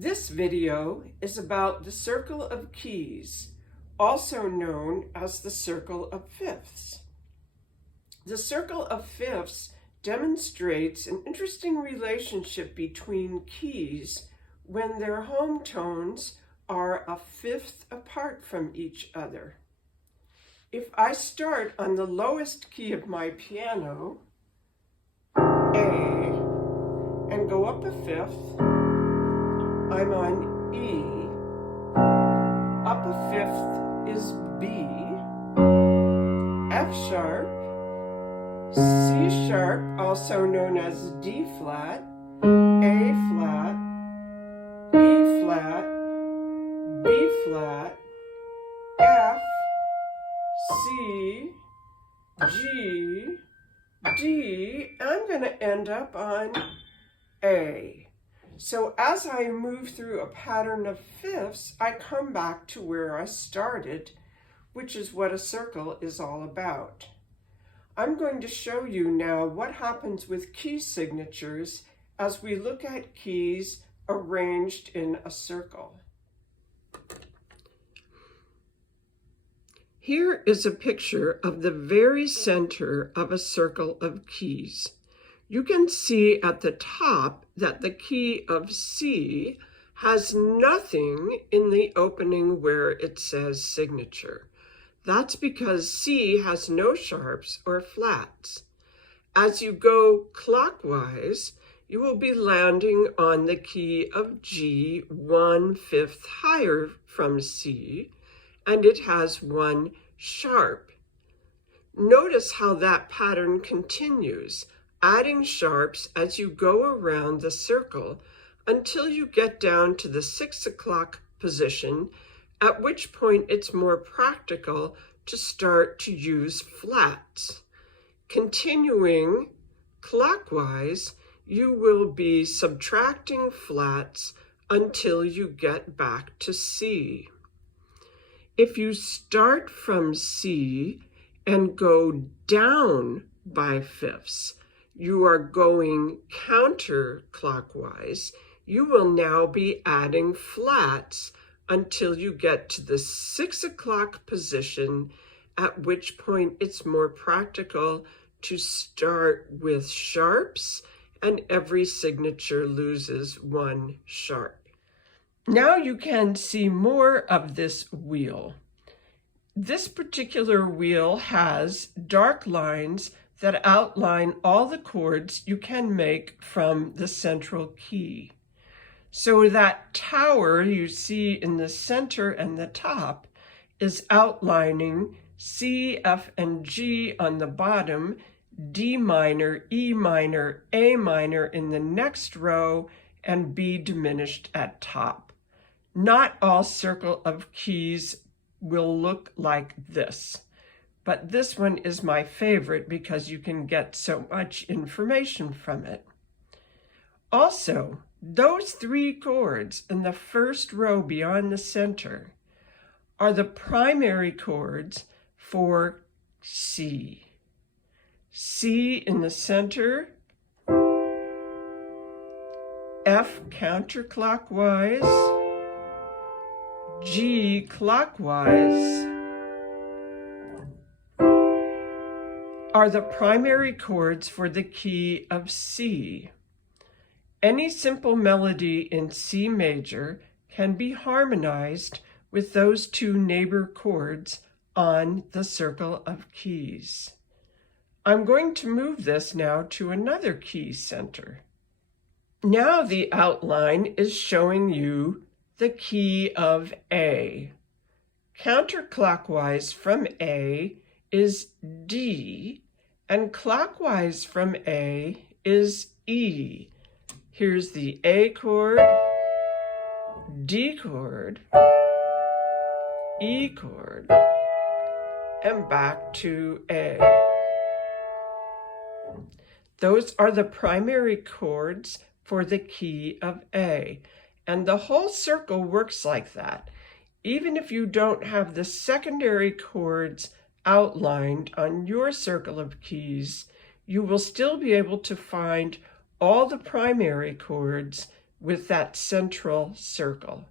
This video is about the circle of keys, also known as the circle of fifths. The circle of fifths demonstrates an interesting relationship between keys when their home tones are a fifth apart from each other. If I start on the lowest key of my piano, A, and go up a fifth, I'm on E. Up a fifth is B, F sharp, C sharp, also known as D flat, A flat, E flat, B flat, F, C, G, D, and I'm going to end up on A. So as I move through a pattern of fifths, I come back to where I started, which is what a circle is all about. I'm going to show you now what happens with key signatures as we look at keys arranged in a circle. Here is a picture of the very center of a circle of keys. You can see at the top that the key of C has nothing in the opening where it says signature. That's because C has no sharps or flats. As you go clockwise, you will be landing on the key of G 1/5 higher from C, and it has one sharp. Notice how that pattern continues, adding sharps as you go around the circle until you get down to the 6 o'clock position, at which point it's more practical to start to use flats. Continuing clockwise, you will be subtracting flats until you get back to C. If you start from C and go down by fifths, you are going counterclockwise. You will now be adding flats until you get to the 6 o'clock position, at which point it's more practical to start with sharps, and every signature loses one sharp. Now you can see more of this wheel. This particular wheel has dark lines that outline all the chords you can make from the central key. So that tower you see in the center and the top is outlining C, F, and G on the bottom, D minor, E minor, A minor in the next row, and B diminished at top. Not all circle of keys will look like this, but this one is my favorite because you can get so much information from it. Also, those three chords in the first row beyond the center are the primary chords for C. C in the center, F counterclockwise, G clockwise are the primary chords for the key of C. Any simple melody in C major can be harmonized with those two neighbor chords on the circle of keys. I'm going to move this now to another key center. Now the outline is showing you the key of A. Counterclockwise from A is D, and clockwise from A is E. Here's the A chord, D chord, E chord, and back to A. Those are the primary chords for the key of A. And the whole circle works like that. Even if you don't have the secondary chords outlined on your circle of keys, you will still be able to find all the primary chords with that central circle.